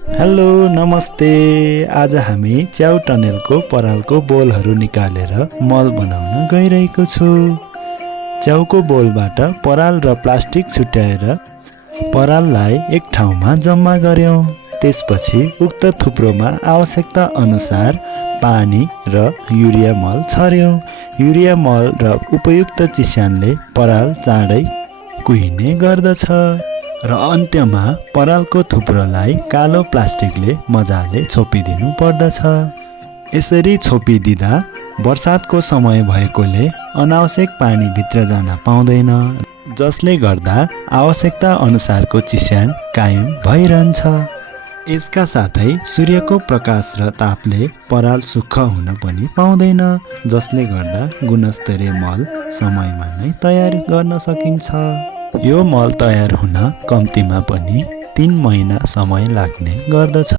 Hello नमस्ते। आज हामी च्याउ टनेलको परालको बोलहरू निकालेर मल बनाउन गइरहेको छु। च्याउको बोलबाट पराल र प्लास्टिक छुट्याएर पराललाई एक ठाउँमा जम्मा गर्यौं। त्यसपछि उक्त थुप्रोमा आवश्यकता अनुसार पानी र युरिया मल छर्यौं। युरिया मल र उपयुक्त चिस्यानले पराल चाँडै कुहिने गर्दछ र अन्त्यमा परालको थुप्रोलाई कालो प्लास्टिकले मजाले छोपिदिनु पर्दछ। यसरी छोपिदिँदा बर्सातको समय भएकोले अनावश्यक पानी भित्र जान पाउँदैन, जसले गर्दा आवश्यकता अनुसारको चिस्यान कायम भइरहन्छ। यसका साथै सूर्यको प्रकाश र तापले पराल सुक्खा हुन पनि पाउँदैन, जसले गर्दा गुणस्तरीय मल समयमा नै तयार गर्न सकिन्छ। यो मल तयार हुन कम्तीमा पनि 3 महिना समय लाग्ने गर्दछ।